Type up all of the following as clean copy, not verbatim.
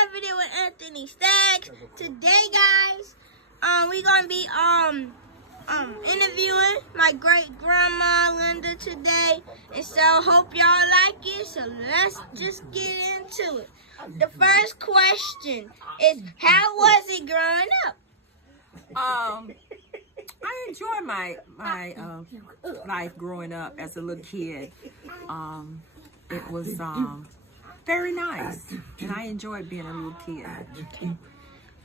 another video with Anthony Staggs. Today, guys, we're gonna be interviewing my great grandma Linda today, and so hope y'all like it. So let's just get into it. The first question is, how was it growing up? I enjoyed my life growing up as a little kid. It was very nice, and I enjoyed being a little kid.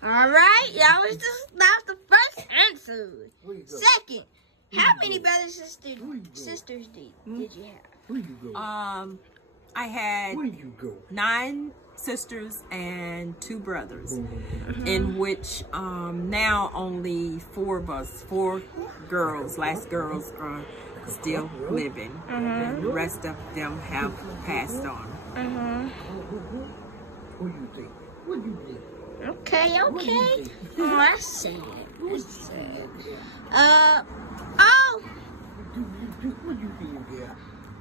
All right, that was the first answer. Second, how many brothers and sisters did you have? I had 9 sisters and 2 brothers, in which now only 4 of us, 4 girls, last girls, are still living, and the rest of them have passed on. Okay. Oh, that's sad.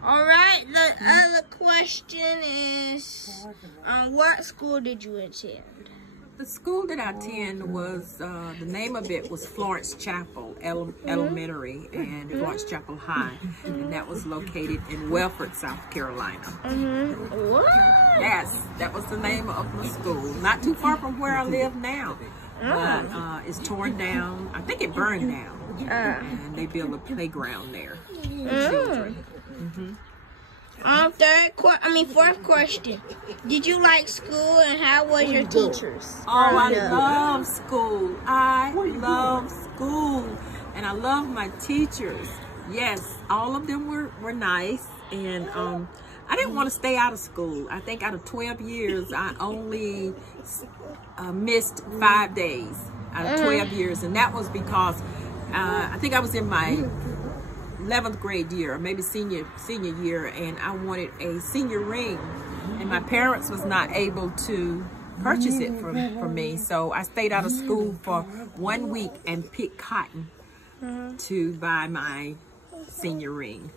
All right, the other question is, what school did you attend? The school that I attended was, the name of it was Florence Chapel Elementary and Florence Chapel High, and that was located in Welford, South Carolina. What? Yes, that was the name of my school. Not too far from where I live now, but it's torn down. I think it burned down, and they built a playground there for children. Fourth question. Did you like school, and how was your teachers? Oh, I love school. I love school, and I love my teachers. Yes, all of them were nice, and I didn't want to stay out of school. I think out of 12 years, I only missed 5 days out of 12 years, and that was because I think I was in my 11th grade year, or maybe senior year, and I wanted a senior ring, and my parents was not able to purchase it for me, so I stayed out of school for 1 week and picked cotton to buy my senior ring.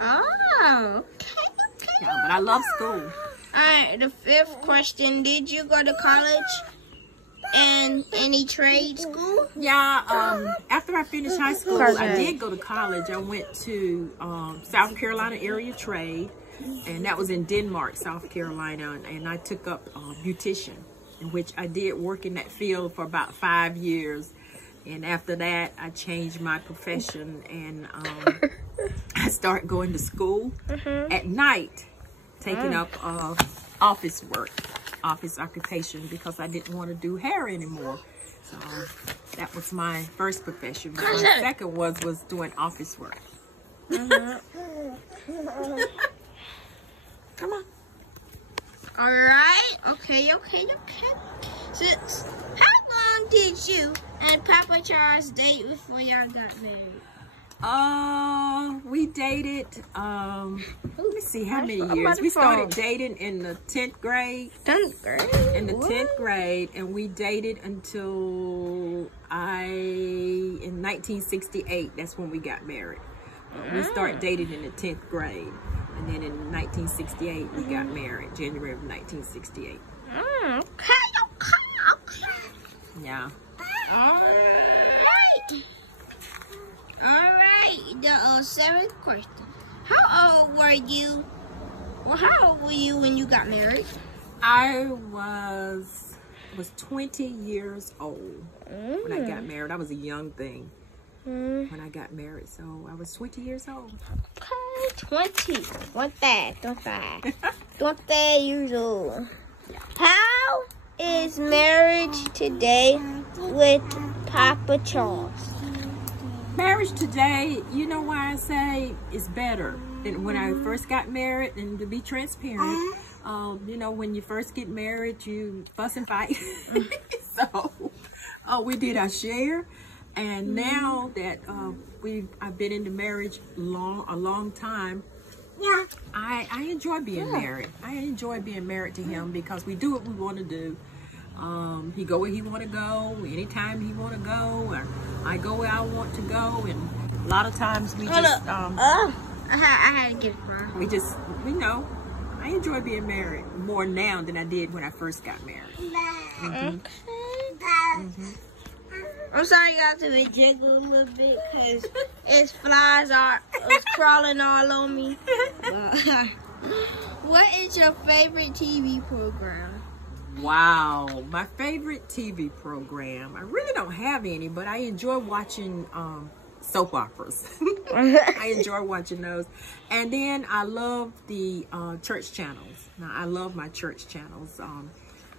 Oh, okay. Yeah, but I love school. Alright, the 5th question, did you go to college and any trade school? Yeah, after I finished high school, I did go to college. I went to South Carolina Area Trade, and that was in Denmark, South Carolina, and I took up beautician, in which I did work in that field for about 5 years. And after that, I changed my profession, and I started going to school at night, taking up office work, office occupation, because I didn't want to do hair anymore. So that was my first profession. But my second was doing office work. Come on. All right. Okay. So, how long did you and Papa Charles date before y'all got married? We dated, let me see how many years. We started dating in the 10th grade. 10th grade? In the 10th grade, and we dated until in 1968. That's when we got married. We started dating in the 10th grade, and then in 1968 we got married, January of 1968. Okay. Yeah. All right, the 7th question. How old were you when you got married? I was 20 years old when I got married. I was a young thing when I got married, so I was 20 years old. Okay, 20. Don't that years old. How is marriage today with Papa Charles? Marriage today, you know why I say it's better than when I first got married. And to be transparent, you know, when you first get married, you fuss and fight. So we did our share, and now that I've been into marriage a long time, I enjoy being married. I enjoy being married to him because we do what we want to do. He go where he want to go, anytime he want to go, or I go where I want to go, and a lot of times we just, I had to get it, bro. we know, I enjoy being married more now than I did when I first got married. Okay. I'm sorry, guys, if it jiggle a little bit because its flies was crawling all on me. But, what is your favorite TV program? Wow, my favorite TV program. I really don't have any, but I enjoy watching soap operas. I enjoy watching those. And then I love the church channels. Now, I love my church channels.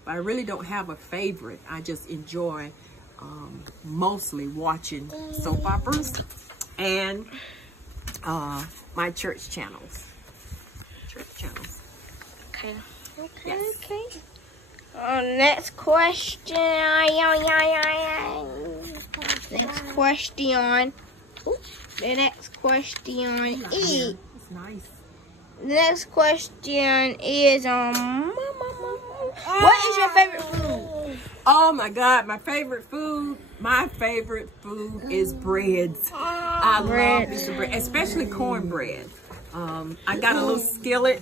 But I really don't have a favorite. I just enjoy mostly watching soap operas and my church channels. Okay. Yes. Okay. Next question. Next question. The next question is. It's nice. The next question is what is your favorite food? Oh my God, my favorite food is breads. I love me some bread, especially cornbread. I got a little skillet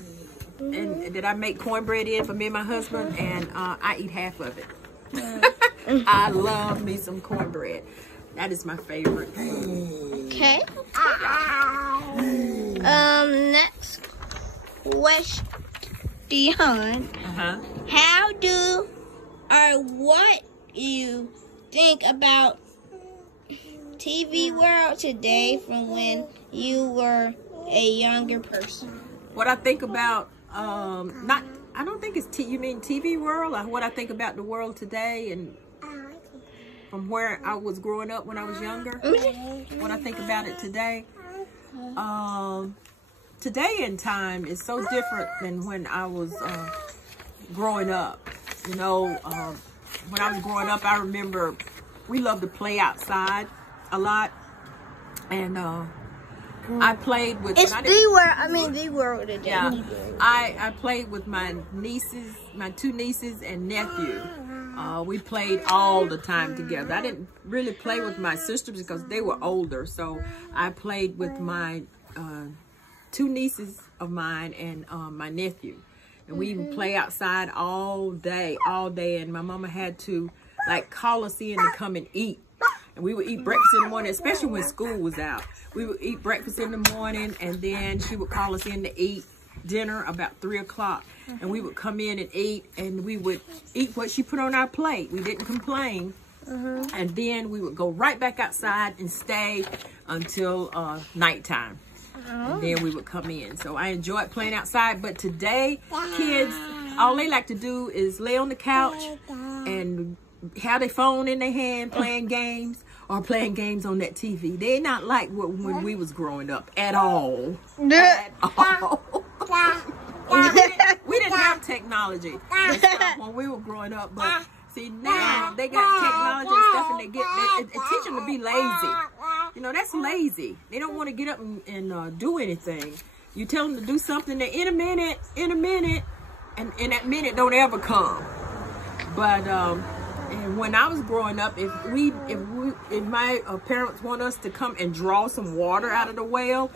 and that I make cornbread in for me and my husband, and I eat half of it. I love me some cornbread. That is my favorite food. Okay. Next question. How do or what you think about TV world today from when you were a younger person? What I think about, I don't think it's, you mean TV world, or what I think about the world today and from where I was growing up when I was younger, what I think about it today. Today in time is so different than when I was growing up. You know, when I was growing up, I remember we loved to play outside a lot, and I played with. It's the world today. Yeah, I played with my nieces, my two nieces and nephew. We played all the time together. I didn't really play with my sisters because they were older, so I played with my two nieces of mine and my nephew. And we would play outside all day, and my mama had to like call us in to come and eat. And we would eat breakfast in the morning, especially when school was out. We would eat breakfast in the morning, and then she would call us in to eat dinner about 3 o'clock. And we would come in and eat, and we would eat what she put on our plate. We didn't complain. And then we would go right back outside and stay until nighttime. And then we would come in. So I enjoyed playing outside. But today, kids, all they like to do is lay on the couch and have their phone in their hand playing games or playing games on that TV. They're not like when we was growing up at all. At all. we didn't have technology when we were growing up, but see now they got technology and stuff, and they teach them to be lazy. You know, that's lazy. They don't want to get up and do anything. You tell them to do something, they're in a minute, and that minute don't ever come. But and when I was growing up, if my parents want us to come and draw some water out of the well,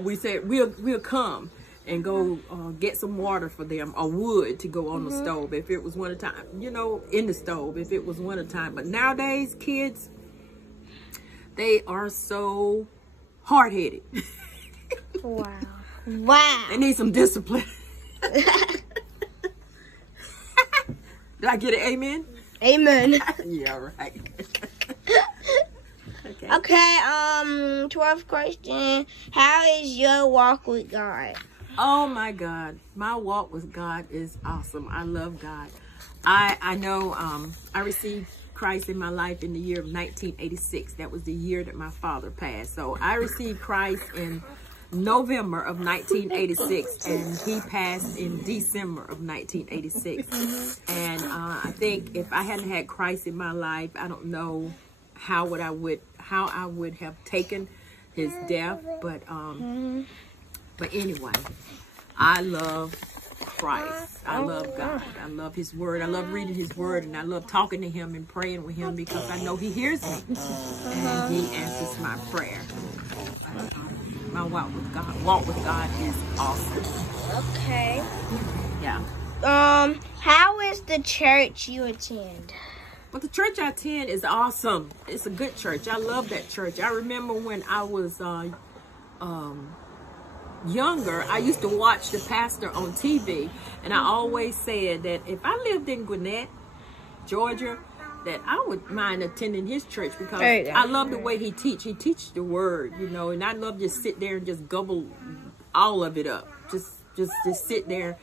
we said we'll come and go get some water for them, or wood to go on the stove if it was winter time, you know, in the stove if it was winter time. But nowadays, kids, they are so hard-headed. Wow. They need some discipline. Did I get an amen? Amen. Yeah, right. Okay, 12th question. How is your walk with God? Oh my God, my walk with God is awesome. I love God. I know I received Christ in my life in the year of 1986. That was the year that my father passed. So I received Christ in November of 1986, and he passed in December of 1986. And I think if I hadn't had Christ in my life, I don't know how I would have taken his death. But anyway, I love Christ. I love God. I love his word. I love reading his word, and I love talking to him and praying with him because I know he hears me and he answers my prayer. My walk with God is awesome. Okay. Yeah. How is the church you attend? But the church I attend is awesome. It's a good church. I love that church. I remember when I was younger, I used to watch the pastor on TV, and I always said that if I lived in Gwinnett, Georgia, that I would mind attending his church because I love the way he teach. He teaches the word, you know, and I love just sit there and just gobble all of it up. Just sit there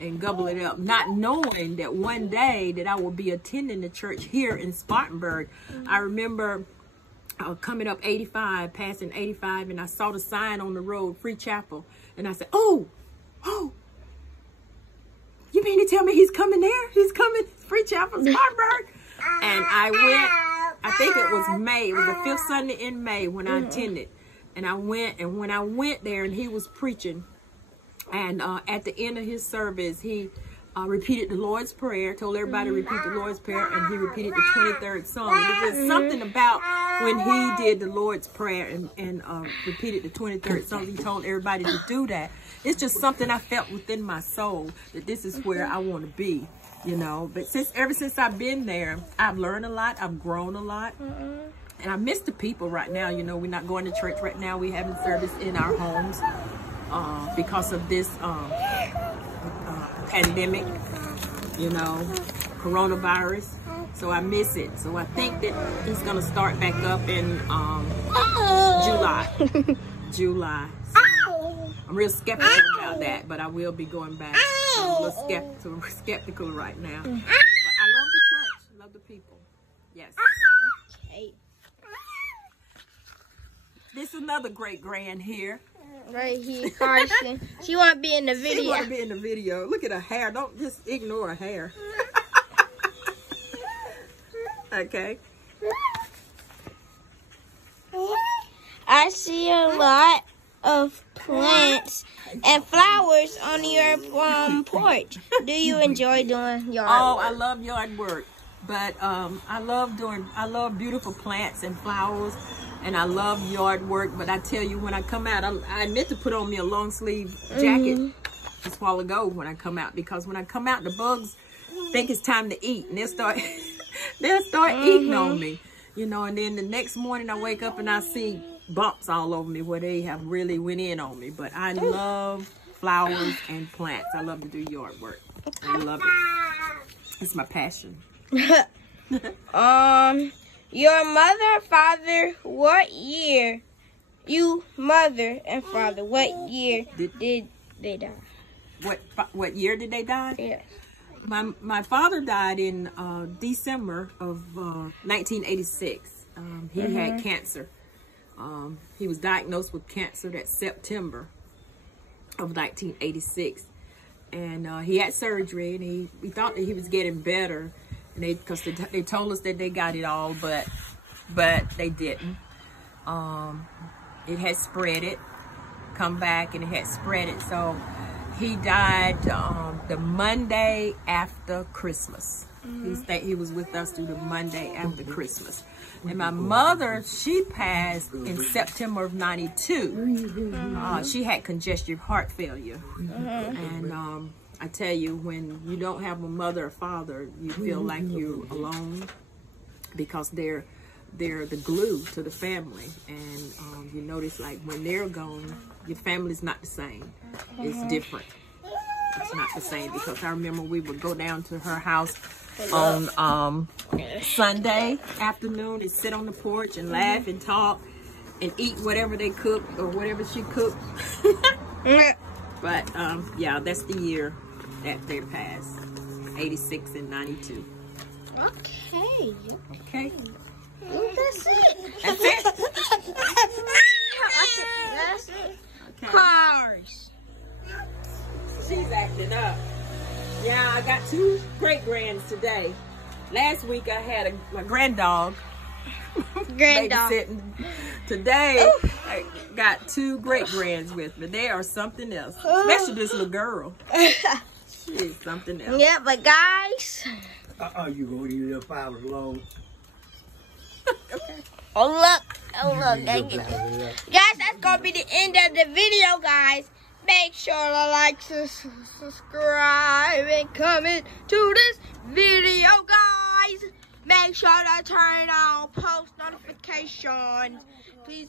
and gobble it up, not knowing that one day that I will be attending the church here in Spartanburg. I remember coming up 85, passing 85, and I saw the sign on the road, Free Chapel, and I said, oh, you mean to tell me he's coming there? He's coming, Free Chapel, Spartanburg? And I went, I think it was May, it was the 5th Sunday in May when I attended, and I went, and when I went there and he was preaching, and at the end of his service, he repeated the Lord's Prayer, told everybody to repeat the Lord's Prayer, and he repeated the 23rd Psalm. There's something about when he did the Lord's Prayer and repeated the 23rd Psalm, he told everybody to do that. It's just something I felt within my soul that this is where I want to be, you know. But ever since I've been there, I've learned a lot, I've grown a lot. And I miss the people right now. You know, we're not going to church right now. We're having service in our homes because of this pandemic, you know, coronavirus. So I miss it. So I think that it's going to start back up in July. So I'm real skeptical about that, but I will be going back. I'm a little skeptical right now. But I love the church. I love the people. Yes. Okay. This is another great grand here. Right here, Carson. She want to be in the video. She want to be in the video. Look at her hair. Don't just ignore her hair. Okay. I see a lot of plants and flowers on your porch. Do you enjoy doing yard work? Oh, I love yard work. But I love beautiful plants and flowers. And I love yard work, but I tell you, when I come out, I meant to put on me a long sleeve jacket just a while ago when I come out, because when I come out, the bugs think it's time to eat, and they'll start eating on me, you know. And then the next morning I wake up and I see bumps all over me where they have really went in on me. But I love flowers and plants. I love to do yard work. I love it. It's my passion. Your mother, father, what year? You, mother and father, what year did they die? What year did they die? Yes. My father died in December of 1986. He had cancer. He was diagnosed with cancer that September of 1986, and he had surgery, and he thought that he was getting better. And because they told us that they got it all, but they didn't. It had spread it, come back, and it had spread it. So he died the Monday after Christmas. He was with us through the Monday after Christmas. And my mother, she passed in September of '92. She had congestive heart failure, and I tell you, when you don't have a mother or father, you feel like you're alone, because they're the glue to the family. And you notice, like, when they're gone, your family's not the same. It's different. It's not the same, because I remember we would go down to her house on Sunday afternoon and sit on the porch and laugh and talk and eat whatever they cooked or whatever she cooked. But yeah, that's the year that they passed, 86 and 92. Okay. Okay. That's it. That's it. That's it. Okay. Cars. She's acting up. Yeah, I got 2 great grands today. Last week I had my granddog. Babysitting. Today I got 2 great grands with me. They are something else, especially this little girl. She is something else. Yeah, but guys. You gonna leave your 5 alone? Okay. Oh look, guys, that's gonna be the end of the video, guys. make sure to like, subscribe, and comment to this video, guys. Make sure to turn on post notifications. Please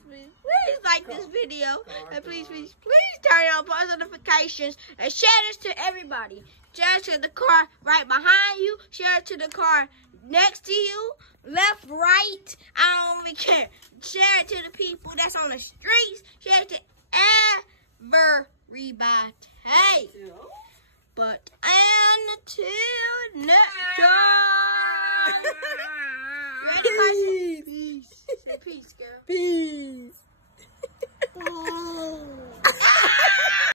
like this video. And please turn on post notifications. And share this to everybody. Share it to the car right behind you. Share it to the car next to you. Left, right. I don't really care. Share it to the people that's on the streets. Share it to everybody. But until next